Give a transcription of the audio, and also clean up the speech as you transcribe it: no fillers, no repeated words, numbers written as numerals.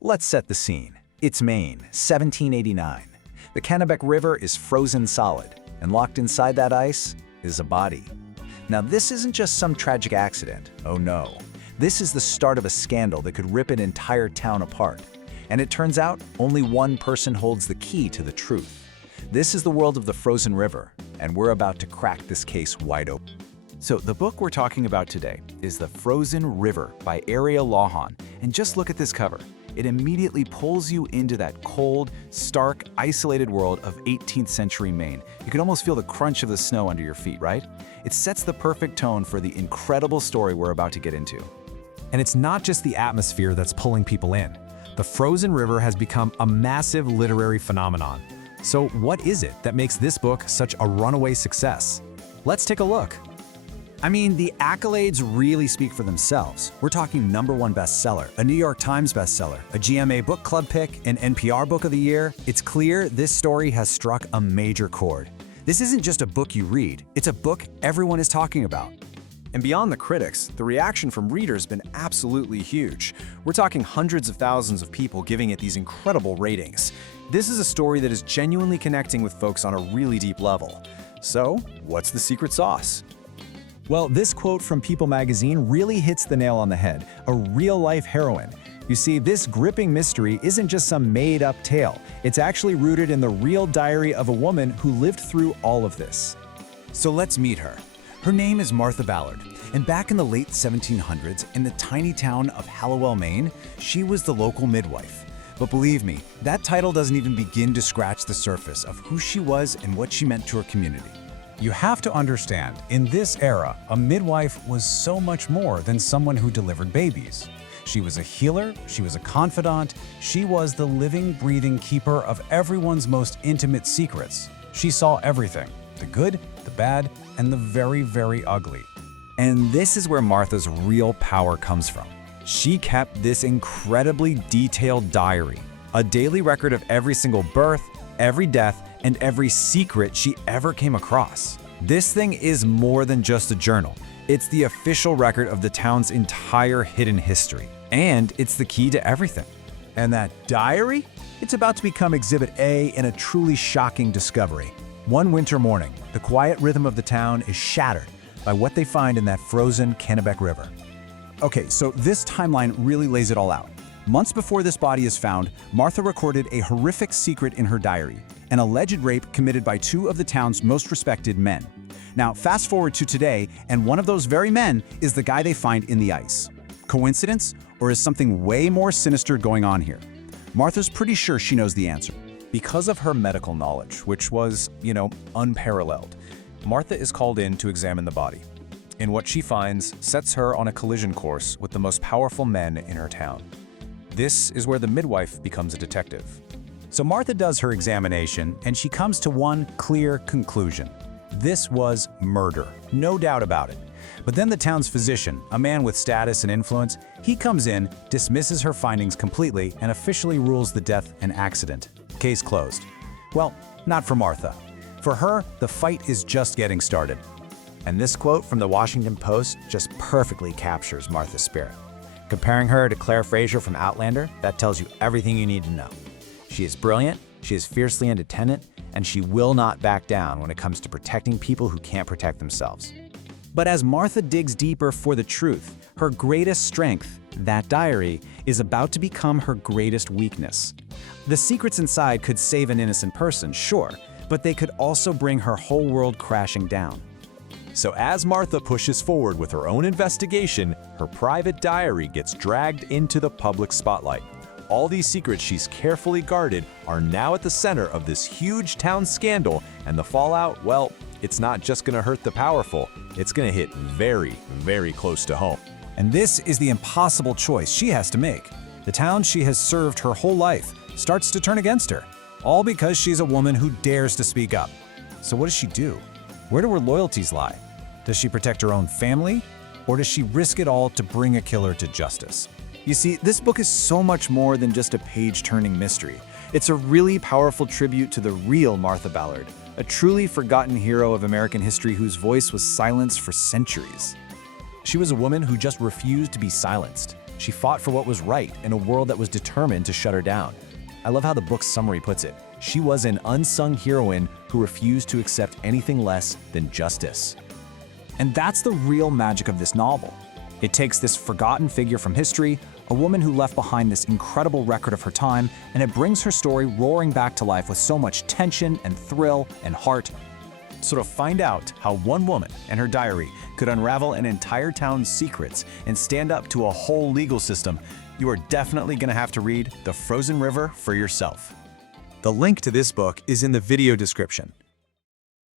Let's set the scene. It's Maine, 1789. The Kennebec River is frozen solid, and locked inside that ice is a body. Now, this isn't just some tragic accident. Oh no. This is the start of a scandal that could rip an entire town apart. And it turns out only one person holds the key to the truth. This is the world of the frozen river, and we're about to crack this case wide open. So the book we're talking about today is The Frozen River by Lawhon, and just look at this cover. It immediately pulls you into that cold, stark, isolated world of 18th century Maine. You can almost feel the crunch of the snow under your feet, right? It sets the perfect tone for the incredible story we're about to get into. And it's not just the atmosphere that's pulling people in. The frozen river has become a massive literary phenomenon. So what is it that makes this book such a runaway success? Let's take a look. I mean, the accolades really speak for themselves. We're talking #1 bestseller, a New York Times bestseller, a GMA Book Club pick, an NPR Book of the Year. It's clear this story has struck a major chord. This isn't just a book you read, it's a book everyone is talking about. And beyond the critics, the reaction from readers has been absolutely huge. We're talking hundreds of thousands of people giving it these incredible ratings. This is a story that is genuinely connecting with folks on a really deep level. So, what's the secret sauce? Well, this quote from People magazine really hits the nail on the head, a real-life heroine. You see, this gripping mystery isn't just some made-up tale. It's actually rooted in the real diary of a woman who lived through all of this. So let's meet her. Her name is Martha Ballard, and back in the late 1700s, in the tiny town of Hallowell, Maine, she was the local midwife. But believe me, that title doesn't even begin to scratch the surface of who she was and what she meant to her community. You have to understand, in this era, a midwife was so much more than someone who delivered babies. She was a healer, she was a confidant, she was the living, breathing keeper of everyone's most intimate secrets. She saw everything, the good, the bad, and the very, very ugly. And this is where Martha's real power comes from. She kept this incredibly detailed diary, a daily record of every single birth, every death, and every secret she ever came across. This thing is more than just a journal. It's the official record of the town's entire hidden history. And it's the key to everything. And that diary? It's about to become Exhibit A in a truly shocking discovery. One winter morning, the quiet rhythm of the town is shattered by what they find in that frozen Kennebec River. Okay, so this timeline really lays it all out. Months before this body is found, Martha recorded a horrific secret in her diary, an alleged rape committed by 2 of the town's most respected men. Now, fast forward to today, and one of those very men is the guy they find in the ice. Coincidence, or is something way more sinister going on here? Martha's pretty sure she knows the answer. Because of her medical knowledge, which was, unparalleled, Martha is called in to examine the body. And what she finds sets her on a collision course with the most powerful men in her town. This is where the midwife becomes a detective. So Martha does her examination, and she comes to one clear conclusion. This was murder, no doubt about it. But then the town's physician, a man with status and influence, he comes in, dismisses her findings completely, and officially rules the death an accident. Case closed. Well, not for Martha. For her, the fight is just getting started. And this quote from the Washington Post just perfectly captures Martha's spirit. Comparing her to Fraser from Outlander, that tells you everything you need to know. She is brilliant, she is fiercely independent, and she will not back down when it comes to protecting people who can't protect themselves. But as Martha digs deeper for the truth, her greatest strength, that diary, is about to become her greatest weakness. The secrets inside could save an innocent person, sure, but they could also bring her whole world crashing down. So as Martha pushes forward with her own investigation, her private diary gets dragged into the public spotlight. All these secrets she's carefully guarded are now at the center of this huge town scandal, and the fallout, well, it's not just gonna hurt the powerful, it's gonna hit very, very close to home. And this is the impossible choice she has to make. The town she has served her whole life starts to turn against her, all because she's a woman who dares to speak up. So what does she do? Where do her loyalties lie? Does she protect her own family? Or does she risk it all to bring a killer to justice? You see, this book is so much more than just a page-turning mystery. It's a really powerful tribute to the real Martha Ballard, a truly forgotten hero of American history whose voice was silenced for centuries. She was a woman who just refused to be silenced. She fought for what was right in a world that was determined to shut her down. I love how the book's summary puts it. She was an unsung heroine who refused to accept anything less than justice. And that's the real magic of this novel. It takes this forgotten figure from history, a woman who left behind this incredible record of her time, and it brings her story roaring back to life with so much tension and thrill and heart. So to find out how one woman and her diary could unravel an entire town's secrets and stand up to a whole legal system, you are definitely going to have to read The Frozen River for yourself. The link to this book is in the video description.